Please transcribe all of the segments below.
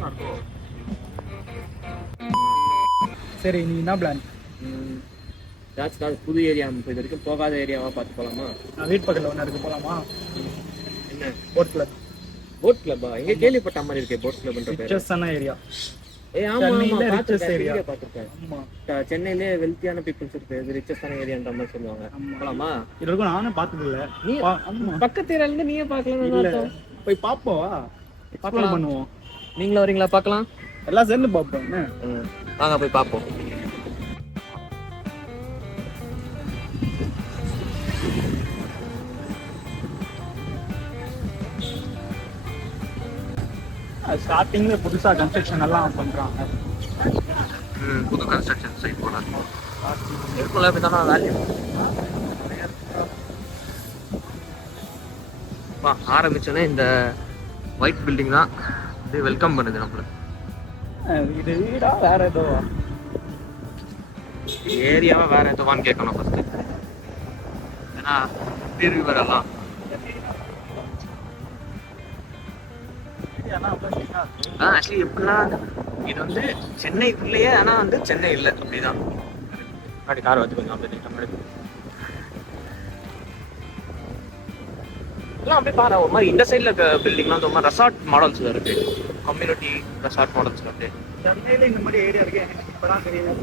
இருக்கும். சரி, நீ என்ன பிளான்? ஏதாச்சும் புது ஏரியா நம்ம இது வரைக்கும் போகாத ஏரியாவா பார்த்து போகலாமா? நான் வீட்டு பக்கத்தில் ஒன்று இருக்கு, போகலாமா? என்ன போட் கிளப். போட் கிளப்பா? எங்கே கேள்விப்பட்ட மாதிரி இருக்கே போட் கிளப்ன்ற பேர். ரிச்சஸ்டான ஏரியா. சென்னையிலே வெல்த்தியான பீப்புள்ஸ் இருக்கு. இது ரிச்சஸ்டான ஏரியான்ற மாதிரி சொல்லுவாங்க. போகலாமா? இது வரைக்கும் நானும் பார்த்தது இல்லை. நீ பக்கத்து ஏரியால இருந்து நீயே பார்க்கலாம். போய் பார்ப்போம், பார்க்கலாம் பண்ணுவோம். நீங்களும் வரீங்களா? பார்க்கலாம், எல்லாம் சேர்ந்து பார்ப்போம். வாங்க போய் பார்ப்போம். ஸ்டார்டிங்ல புதுசா கன்ஸ்ட்ரக்ஷன் எல்லாம் பண்றாங்க. புது கன்ஸ்ட்ரக்ஷன் சைட் போல இருக்கும்ல. அப்படிதானா வேல்யூ ஆரம்பிச்சோன்னே இந்த ஒயிட் பில்டிங் தான் இது வெல்கம் பண்ணுது நம்மள. இது வீடா வேற ஏதோ ஏரியாவா வேற ஏதோவான்னு கேட்கணும் ஃபர்ஸ்ட். ஏன்னா திருவிழா எல்லாம் ஆக்சுவலி எப்படின்னா இது வந்து சென்னைக்குள்ளேயே, ஆனா வந்து சென்னை இல்லை அப்படிதான். அப்படி கார் வச்சுக்கோங்க. அப்படி எல்லாம் அப்படியே பாரு. ஒரு மாதிரி இந்த சைட்ல இருக்க பில்டிங்லாம் ஒரு மாதிரி ரெசார்ட் மாடல்ஸ்ல இருக்கு. கம்யூனிட்டி ரெசார்ட் மாடல்ஸ்ல இருக்கு. சென்னையில இந்த மாதிரி ஏரியா இருக்கு, எனக்கு இப்பதான் தெரியும்.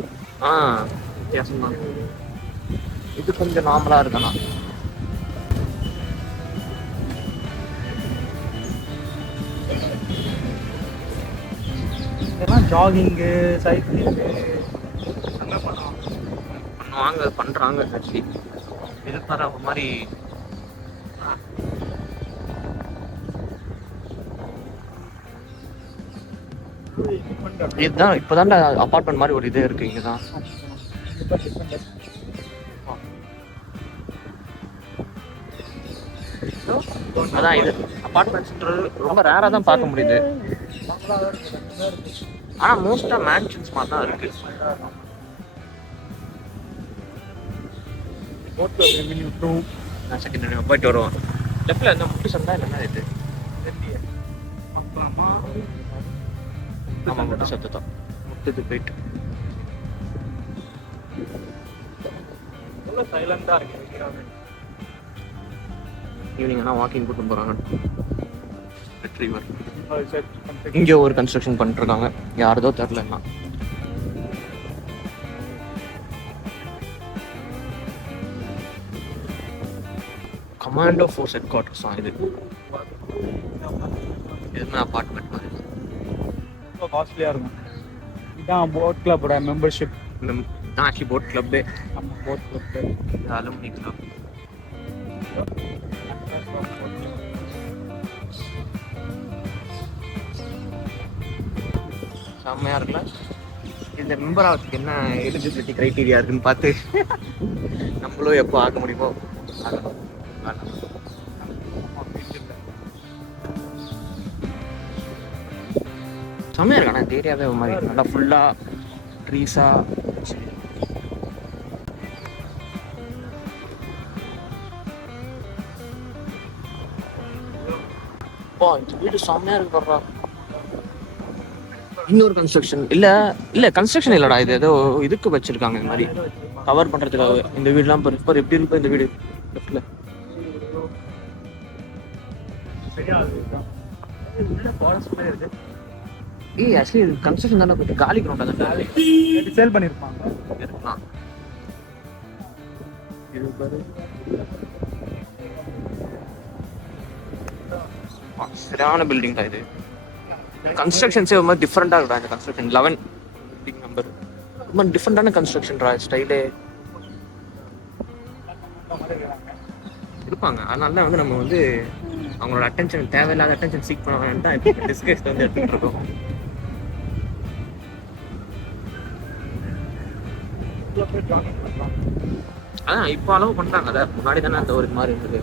வித்தியாசம் தான். இது கொஞ்சம் நார்மலா இருக்கணும். இதெல்லாம் ஜாகிங்கு, சைக்கிளிங்கு பண்றாங்க. ஆக்சுவலி இது தர ஒரு மாதிரி இதுதான் இப்போதான் அபார்ட்மெண்ட் மாதிரி ஒரு இதே இருக்கு இங்கதான். அதான் இது அபார்ட்மெண்ட்ஸ்ன்றது ரொம்ப ரேரா தான் பார்க்க முடியுது. ஆனா மோஸ்டா மேன்ஷன்ஸ் மாதிரி தான் இருக்கு. போயிட்டு வருவோம். லெஃப்ட்ல இந்த முட்டு சந்தா இல்லைன்னா இது ஆமா முட்டு சத்தம் முட்டுது போயிட்டு சைலண்டா இருக்கு. ஈவினிங் ஆனால் வாக்கிங் கூட்டு போறாங்க. ரெட்ரீவர் இங்கே ஒரு கன்ஸ்ட்ரக்ஷன் பண்ணிட்டு இருக்காங்க. யாரதோ தெரிலன்னா கமாண்டோ ஃபோர்ஸ் ஹெட் குவார்டர்ஸ் தான் இது. எதுவுமே அபார்ட்மெண்ட் மாதிரி ரொம்ப காஸ்ட்லியா இருக்கும். இதான் போட் கிளப்போட மெம்பர்ஷிப். தான் ஆக்சுவலி போட் கிளப்பு. நம்ம போட் கிளப் அலுமினி கிளப். செம்மையா இருக்குல்ல. இந்த மெம்பர் ஆகிறதுக்கு என்ன எலிஜிபிலிட்டி கிரைட்டீரியா இருக்குன்னு பார்த்து நம்மளும் எப்போ ஆக முடியுமோ ஆகணும். செம்மையா இருக்கு. ஆனால் இந்த ஏரியாவே ஒரு மாதிரி நல்லா ஃபுல்லா ட்ரீஸா. இந்த வீடு செம்மையா இருக்கு பாருடா. இன்னொரு கன்ஸ்ட்ரக்ஷன் இல்ல கன்ஸ்ட்ரக்ஷன் இல்லடா, இது ஏதோ இதுக்கு வச்சிருக்காங்க இந்த மாதிரி கவர் பண்றதுக்காக. இந்த வீடுலாம் பாரு எப்படி இருக்கு இந்த வீடு லெஃப்ட்ல. ஆக்சுவலி இது கன்ஸ்ட்ரக்ஷன் தானே, கொஞ்சம் காலி கிரவுண்டா தான் சேல் பண்ணிருப்பாங்க. இருக்கலாம். இது பாரு சரியான பில்டிங் தான் இது. கன்ஸ்ட்ரக்ஷன்ஸே ரொம்ப டிஃப்ரெண்டா இருக்கா இந்த கன்ஸ்ட்ரக்ஷன். 11 பில்டிங் நம்பர் ரொம்ப டிஃப்ரெண்டான கன்ஸ்ட்ரக்ஷன் ஸ்டைலே இருப்பாங்க. அதனால வந்து நம்ம வந்து அவங்களோட அட்டென்ஷன், தேவையில்லாத அட்டென்ஷன் சீக் பண்ண வேண்டாம் தான் இப்போ டிஸ்கஸ் வந்து எடுத்துட்டு இருக்கோம். அதான் இப்போ அலோவ் பண்றாங்க. அதை முன்னாடி தானே அந்த ஒரு மாதிரி இருந்தது.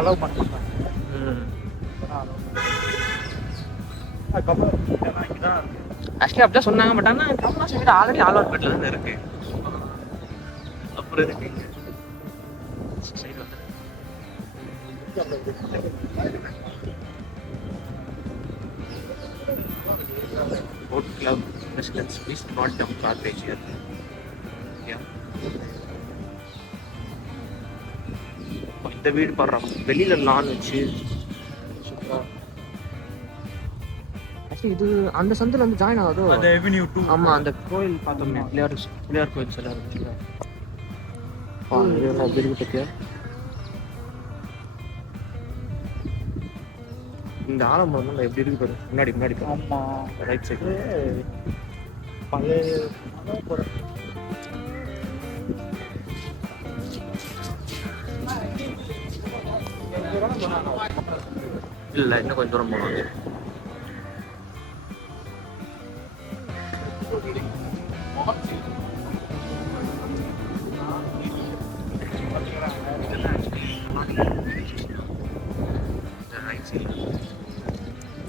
அலோவ் பண்ணுறாங்க. ஆக்சுவலி அப்படிதான் சொன்னாங்க. பட் ஆனால் கமலாசன் வீடு ஆல்ரெடி ஆல் அவுட் பெட்ல தான் இருக்கு. அப்புறம் இருக்கு சைடு வந்து Boat club residents, please not jump garbage here. Yeah. இந்த வீடு பாடுறாங்க வெளியில லான் வச்சு சூப்பரா. ஆக்சுவலி இது அந்த சந்தில வந்து ஜாயின் ஆகுதோ. அந்த Avenue 2. ஆமா அந்த கோயில் பார்த்தோமே பிள்ளையார் கோயில் சில இருக்குல்ல. இதெல்லாம் எப்படி இருக்கு பத்தியா? இந்த ஆலமரம் வந்து எப்படி இருக்கு பாரு. முன்னாடி பாரு. ஆமா ரைட் சைடு பழைய இல்ல இன்னும் கொஞ்சம் தூரம் போகணும்.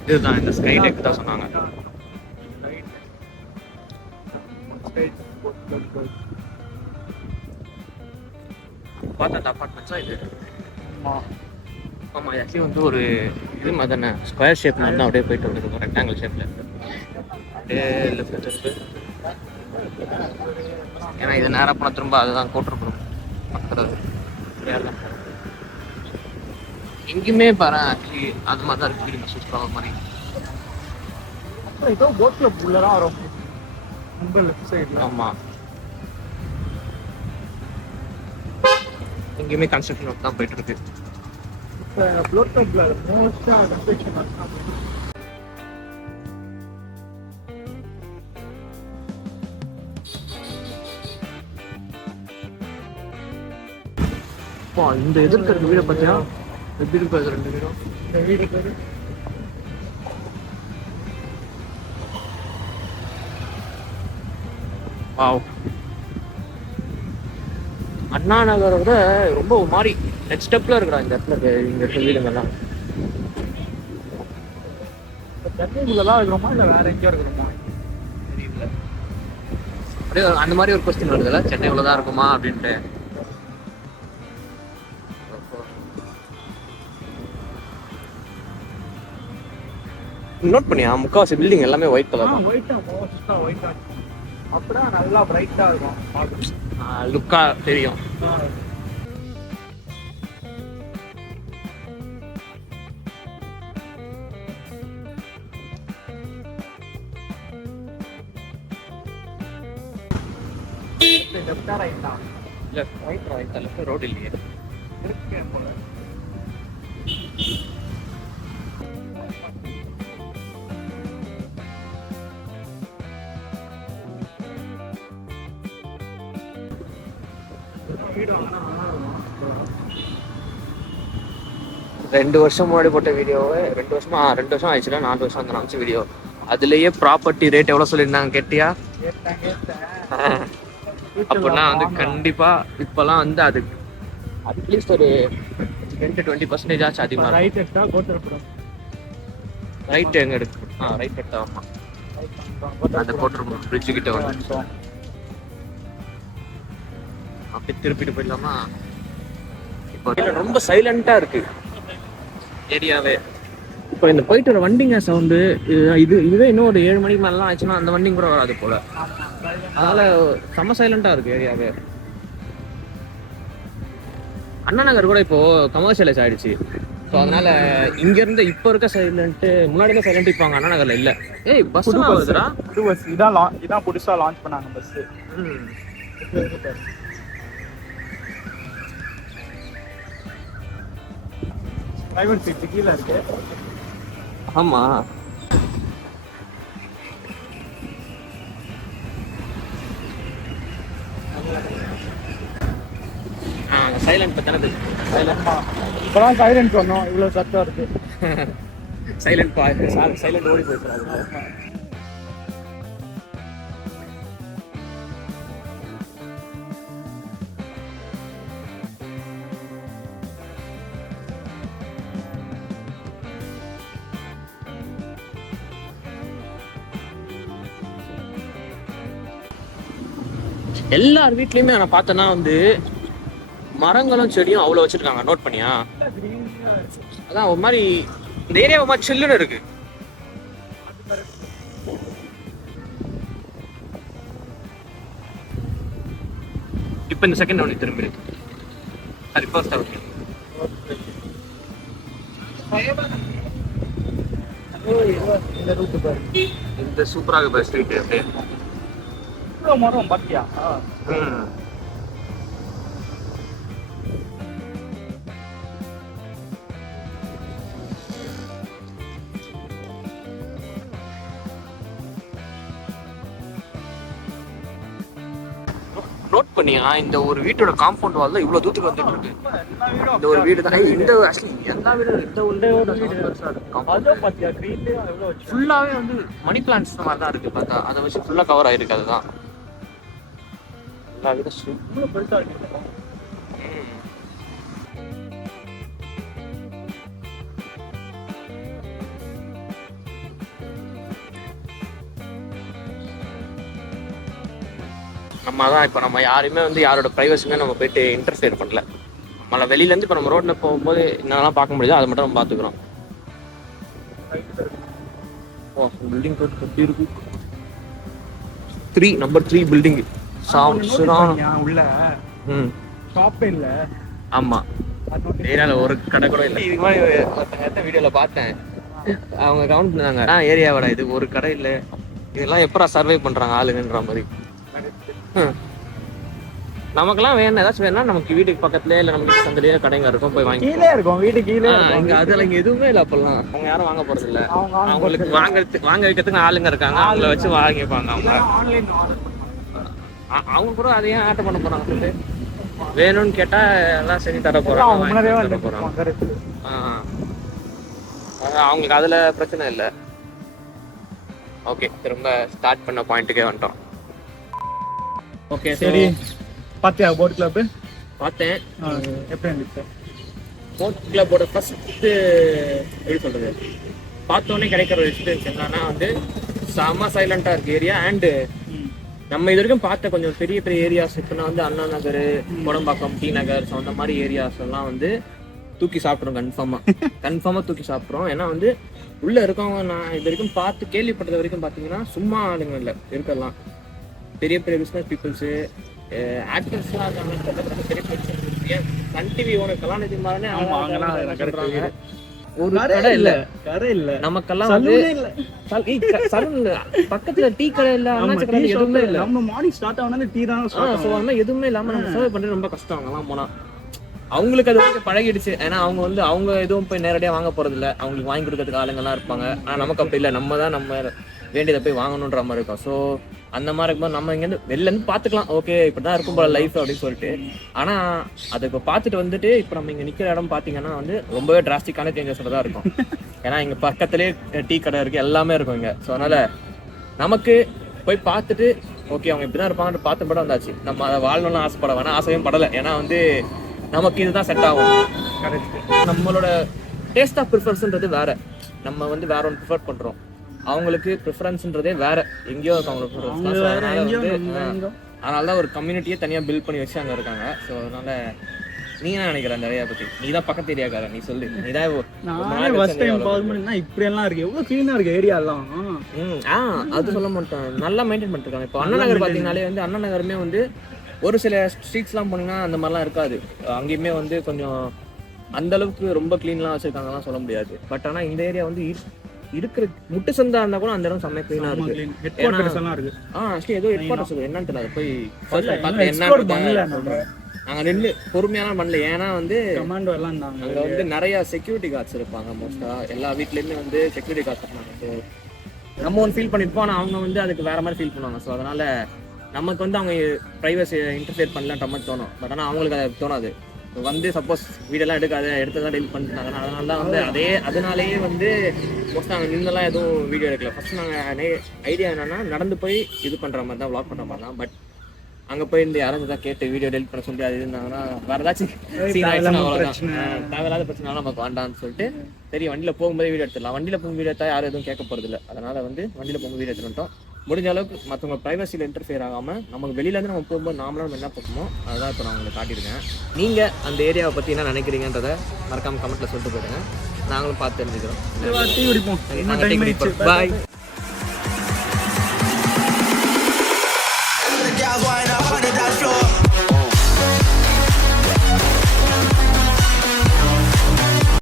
இதுதான் இந்த ஸ்கை டெக் தான் சொன்னாங்க. பார்த்தா அந்த அப்பார்ட்மெண்ட்ஸா இது. ஆமாம் ஆக்சுவலி வந்து ஒரு இது மாதிரி தானே ஸ்கொயர் ஷேப் மாதிரி தான் அப்படியே போயிட்டு வந்துருக்கும் ரெக்டாங்கிள் ஷேப்பில் அப்படியே லெஃப்ட் இருக்கு. ஏன்னா இது நேராக போனால் திரும்ப அதுதான் கோட்டிருக்கணும் பார்க்குறது. எங்கேயுமே பாரு ஆக்சுவலி அது மாதிரி தான் இருக்குது. நீங்கள் சூப்பராக மாதிரி ஏதோ போட் கிளப் உள்ளதான் வரும் ரொம்ப லெஃப்ட் சைடில். ஆமாம் எங்கேயுமே கன்ஸ்ட்ரக்ஷன் ஒர்க் தான் போயிட்டு இருக்கு. இப்போ போட் கிளப்ல மோஸ்ட்டாக கன்ஸ்ட்ரக்ஷன் இந்த எதிர்க்க இருக்க வீடை பார்த்தியா எப்படி இருக்கு அது ரெண்டு வீடும். இந்த வீடு பேர் வாவ். அண்ணா நகரை விட ரொம்ப ஒரு மாதிரி நெக்ஸ்ட் ஸ்டெப்ல இருக்கிறா இந்த இடத்துல இங்க இருக்க வீடுங்கெல்லாம். சென்னைக்குள்ளதான் இருக்கிறோமா இல்லை வேற எங்கேயோ இருக்கிறோமா தெரியல. அப்படியே அந்த மாதிரி ஒரு கொஸ்டின் வருதுல்ல சென்னை உள்ளதான் இருக்குமா அப்படின்ட்டு. நோட் பண்ணியா முக்காவாசி பில்டிங் எல்லாமே ஒயிட் கலர் தான். ஒயிட்டா மோஸ்டா ஒயிட்டா அப்படியே நல்லா பிரைட்டா இருக்கும் லுக்கா தெரியும். லெஃப்டா ரைட்டா லெஃப்ட் ரைட் லெஃப்ட் ரோட் இல்லையே. இருக்கேன் போல. ரெண்டு வருஷம் முன்னாடி போட்ட வீடியோவை 2 வருஷம் ஆயிடுச்சுல 4 வருஷம் அந்த நினச்ச வீடியோ. அதுலேயே ப்ராப்பர்ட்டி ரேட் எவ்வளோ சொல்லியிருந்தாங்க கேட்டியா? அப்படின்னா வந்து கண்டிப்பாக இப்போலாம் வந்து அதுக்கு அட்லீஸ்ட் ஒரு 10-20% ஆச்சு அதிகமாக. ரைட் எடுத்தா கோட்டர்புரம். ரைட் எங்கே எடுக்கு? ரைட் எடுத்தா ஆமாம் அந்த கோட்டர்புரம் பிரிட்ஜு கிட்ட வந்து அப்படியே திருப்பிட்டு போயிடலாமா? இப்போ ரொம்ப சைலண்டாக இருக்கு ஏரியாவே. இப்போ இந்த போயிட்டு வர வண்டிங்க சவுண்டு இதுவே இன்னும் ஒரு 7 மணிக்கு மேலாம் ஆச்சுன்னா அந்த வண்டிங்க கூட வராது போல. அதனால செம்ம சைலண்டா இருக்கு ஏரியாவே. அண்ணா நகர் கூட இப்போ கமர்ஷியலைஸ் ஆயிடுச்சு. ஸோ அதனால இங்க இருந்து இப்போ இருக்க சைலண்ட் முன்னாடி தான் சைலண்ட் இருப்பாங்க. அண்ணா நகர்ல இல்ல. ஏய் பஸ் வருதுடா. புது பஸ் இதான் புதுசா லான்ச் பண்ணாங்க பஸ். பிரைவேட் சீட் கீழ இருக்கு. ஆமா சைலண்ட் பத்தானது. இப்பதான் சைலண்ட் சொன்னோம், இவ்வளவு சத்தம் இருக்கு. சைலண்ட் ஓடி போயிடுறாங்க. எல்லார் வீட்லயுமே நான் பார்த்தேன்னா வந்து மரங்களும் செடியும் அவ்வளோ வச்சிருக்காங்க. நோட் பண்ணியா? அதான் ஒரு மாதிரி இந்த ஏரியா ஒரு மாதிரி சில்லுன்னு இருக்கு. இப்போ இந்த செகண்ட் ஒன்று திரும்பி அது ஃபர்ஸ்ட் ஓகே. இந்த ரூட்டு பாரு, இந்த சூப்பராக பஸ் ஸ்ட்ரீட் அப்படியே இவ்வளோ மரம் பாத்தியா? நோட் பண்ணியா இந்த ஒரு வீட்டோட காம்பவுண்ட் வால்ல இவ்வளவு தூரத்துக்கு வந்துட்டு இருக்கு. இந்த ஒரு வீடு தான் இந்த ஆக்சுவலி எல்லா வீடும் இந்த ஒரு வீடு பாத்தியா கிரீன்ல எவ்வளோ வச்சு ஃபுல்லாவே வந்து மணி பிளான்ட்ஸ் மாதிரி தான் இருக்கு. பார்த்தா அதை வச்சு ஃபுல்லா கவர் ஆயிருக்கு. அதுதான் எல்லா வீடும் இவ்வளோ பெருசா இருக்கு. நம்ம தான் இப்போ நம்ம யாருமே வந்து யாரோட ப்ரைவசியுமே நம்ம போயிட்டு இன்டர்ஃபியர் பண்ணல. நம்மளை வெளியிலேருந்து இப்போ நம்ம ரோட்டில் போகும்போது என்னெல்லாம் பார்க்க முடியுதோ அதை மட்டும் நம்ம பார்த்துக்குறோம். ஓ பில்டிங் எப்படி இருக்கு? 3 நம்பர் 3 பில்டிங் உள்ள ஷாப்பே இல்ல. ஆமா ஏரியாவில் ஒரு கடை கூட இல்லை. இதுக்கு மாதிரி ஒருத்தங்க வீடியோவில் பார்த்தேன், அவங்க கவுண்ட் பண்ணாங்க ஏரியாவோட இது ஒரு கடை இல்லை, இதெல்லாம் எப்படா சர்வை பண்றாங்க ஆளுங்கன்ற மாதிரி. நமக்கெல்லாம் வேணும் ஏதாச்சும் வேணா நமக்கு வீட்டுக்கு பக்கத்துலயே இல்ல நமக்கு சந்தையில கடைங்க இருக்கும், போய் வாங்கி கீழே இருக்கும் வீட்டு கீழே. இங்க அதெல்லாம் இங்க எதுவுமே இல்ல. அப்பெல்லாம் அவங்க யாரும் வாங்க போறது இல்ல. அவங்களுக்கு வாங்க வைக்கிறதுக்கு ஆளுங்க இருக்காங்க, அவங்கள வச்சு வாங்கிப்பாங்க. அவங்க அவங்க கூட அதையும் ஆட்ட பண்ண போறாங்க. சொல்லிட்டு வேணும்னு கேட்டா எல்லாம் செஞ்சு தர போறாங்க. அவங்களுக்கு அதுல பிரச்சனை இல்லை. ஓகே திரும்ப ஸ்டார்ட் பண்ண பாயிண்ட்டுக்கே வந்துட்டோம். ஓகே சரி பாத்தியா போட் கிளப்? பார்த்தேன். எப்படி இருந்துச்சு போட் கிளப்போட ஃபர்ஸ்ட் எப்படி சொல்றது, பார்த்தோன்னே கிடைக்கிற ஒரு எக்ஸ்பீரியன்ஸ் என்னன்னா வந்து செம்ம சைலண்டா இருக்கு ஏரியா. அண்ட் நம்ம இது வரைக்கும் பார்த்த கொஞ்சம் பெரிய பெரிய ஏரியாஸ் இப்போனா வந்து அண்ணா நகர், கொடம்பாக்கம், டி நகர், ஸோ அந்த மாதிரி ஏரியாஸ் எல்லாம் வந்து தூக்கி சாப்பிட்றோம். கன்ஃபார்மா தூக்கி சாப்பிட்றோம். ஏன்னா வந்து உள்ள இருக்கவங்க நான் இது வரைக்கும் பார்த்து கேள்விப்பட்டது வரைக்கும் பார்த்தீங்கன்னா சும்மா ஆளுங்க இல்லை, இருக்கலாம் பெரிய பெரிய பிஸ்னஸ் பீப்புள்ஸு, ஆக்டர்ஸ்லாம் இருக்காங்க, பெரிய சன் டிவி ஓனர் கலாநிதி மாதிரினே அவங்க ஒரு கடை இல்ல நமக்கெல்லாம் வந்து பக்கத்துல டீ கடை இல்ல, அண்ணாச்சி கடை எதுவுமே இல்ல. நம்ம மார்னிங் ஸ்டார்ட் ஆனா டீ தான் எதுவுமே இல்லாம நம்ம சர்வ் பண்றது ரொம்ப கஷ்டம். அங்கெல்லாம் போனா அவங்களுக்கு அது வந்து பழகிடுச்சு. ஏன்னா அவங்க வந்து அவங்க எதுவும் போய் நேரடியா வாங்க போறது இல்ல, அவங்களுக்கு வாங்கி கொடுக்கறதுக்கு ஆளுங்கெல்லாம் இருப்பாங்க. ஆனா நமக்கு அப்படி இல்லை, நம்ம தான் நம்ம வேண்டியதை போய் வாங்கணுன்ற மாதிரி இருக்கும். ஸோ அந்த மாதிரி இருக்கும்போது நம்ம இங்கேருந்து வெளில இருந்து பார்த்துக்கலாம், ஓகே இப்படிதான் இருக்கும் போல லைஃப் அப்படின்னு சொல்லிட்டு. ஆனா அதை இப்போ பார்த்துட்டு வந்துட்டு இப்போ நம்ம இங்க நிக்கிற இடம் பாத்தீங்கன்னா வந்து ரொம்பவே டிராஸ்டிக்கான சேஞ்சஸ் தான் இருக்கும். ஏன்னா இங்க பக்கத்துலேயே டீ கடை இருக்கு, எல்லாமே இருக்கும் இங்க. ஸோ அதனால நமக்கு போய் பார்த்துட்டு ஓகே அவங்க இப்படிதான் இருப்பாங்கன்னு பார்த்து படம் வந்தாச்சு. நம்ம அதை வாழணும்னு ஆசைப்பட வேணா, ஆசையும் படலை. ஏன்னா வந்து நமக்கு இதுதான் செட் ஆகும். நம்மளோட டேஸ்ட் ஆஃப் ப்ரிஃபரன்ஸ்ன்றது வேற, நம்ம வந்து வேற ஒன்று ப்ரிஃபர் பண்றோம். அவங்களுக்கு ப்ரிஃபரன்ஸ்ன்றதே வேற, எங்கேயோ அவங்க. அதனாலதான் ஒரு கம்யூனிட்டியே தனியா பில்ட் பண்ணி வச்சு அங்க இருக்காங்க. ஸோ அதனால நீ என்ன நினைக்கிற அந்த ஏரியா பத்தி? நீ தான் பக்கத்து ஏரியாக்கார, நீ சொல்லு. நீதான் இப்படி எல்லாம் இருக்கு, எவ்வளவு கிளீனா இருக்கு ஏரியா எல்லாம். அது சொல்ல மாட்டேன், நல்லா மெயின்டைன் பண்ணிருக்காங்க. இப்போ அண்ணா நகர் பாத்தீங்கன்னாலே வந்து அண்ணா நகருமே வந்து ஒரு சில ஸ்ட்ரீட்ஸ்லாம் போனீங்கன்னா அந்த மாதிரிலாம் இருக்காது. அங்கேயுமே வந்து கொஞ்சம் அந்த அளவுக்கு ரொம்ப கிளீன்லாம் வச்சிருக்காங்கலாம் சொல்ல முடியாது. பட் ஆனா இந்த ஏரியா வந்து இருக்கிற முட்டு சந்தா இருந்தா கூட அந்த இடம் செம்ம கிளீனா இருக்கு. ஆக்சுவலி ஏதோ ஹெட் குவார்டர்ஸ் என்னன்னு தெரியல, போய் என்ன நாங்க நின்று பொறுமையான பண்ணல. ஏன்னா வந்து கமாண்டோ எல்லாம் அங்க வந்து நிறைய செக்யூரிட்டி கார்ட்ஸ் இருப்பாங்க. மோஸ்டா எல்லா வீட்லயுமே வந்து செக்யூரிட்டி கார்ட்ஸ் இருப்பாங்க. ஸோ நம்ம ஒன்று ஃபீல் பண்ணிருப்போம், ஆனா அவங்க வந்து அதுக்கு வேற மாதிரி ஃபீல் பண்ணுவாங்க. ஸோ அதனால நமக்கு வந்து அவங்க ப்ரைவசி இன்டர்ஃபியர் பண்ணலான்ற மாதிரி தோணும். பட் ஆனால் அவங்களுக்கு அது தோணாது. வந்து சப்போஸ் வீடெல்லாம் எடுத்ததான் டெலிட் பண்ணிட்டாங்க. அதனால தான் வந்து அதனாலேயே வந்து மோஸ்ட்டாக நாங்கள் நின்னெல்லாம் எதுவும் வீடியோ எடுக்கல. ஃபர்ஸ்ட் நாங்கள் ஐடியா என்னன்னா நடந்து போய் இது பண்ணுற மாதிரி தான், விளாக் பண்ணுற மாதிரி தான். பட் அங்கே போய் இந்த யாரும் தான் கேட்டு வீடியோ டெலிட் பண்ண சொல்லி அது இருந்தாங்கன்னா வேற ஏதாச்சும் தேவையில்லாத பிரச்சனை நமக்கு வேண்டாம்னு சொல்லிட்டு சரி வண்டியில் போகும்போது வீடியோ எடுத்துடலாம். வண்டியில் போகும் வீடியோ எடுத்தா யாரும் எதுவும் கேட்க போகிறது இல்லை. அதனால வந்து வண்டியில் போகும்போது வீடியோ எடுத்துட்டோம். முடிஞ்ச அளவுக்கு மற்றவங்க ப்ரைவசியில் இன்டர்ஃபியர் ஆகாமல் நமக்கு வெளியிலேருந்து நம்ம போகும்போது நாமளும் நம்ம என்ன பார்க்கணுமோ அதுதான் இப்போ நான் உங்களுக்கு காட்டியிருக்கேன். நீங்கள் அந்த ஏரியாவை பற்றி என்ன நினைக்கிறீங்கன்றதை மறக்காமல் கமெண்ட்டில் சொல்லிட்டு போயிடுங்க, நாங்களும் பார்த்து தெரிஞ்சுக்கிறோம். டீ குடிப்போம். பாய்.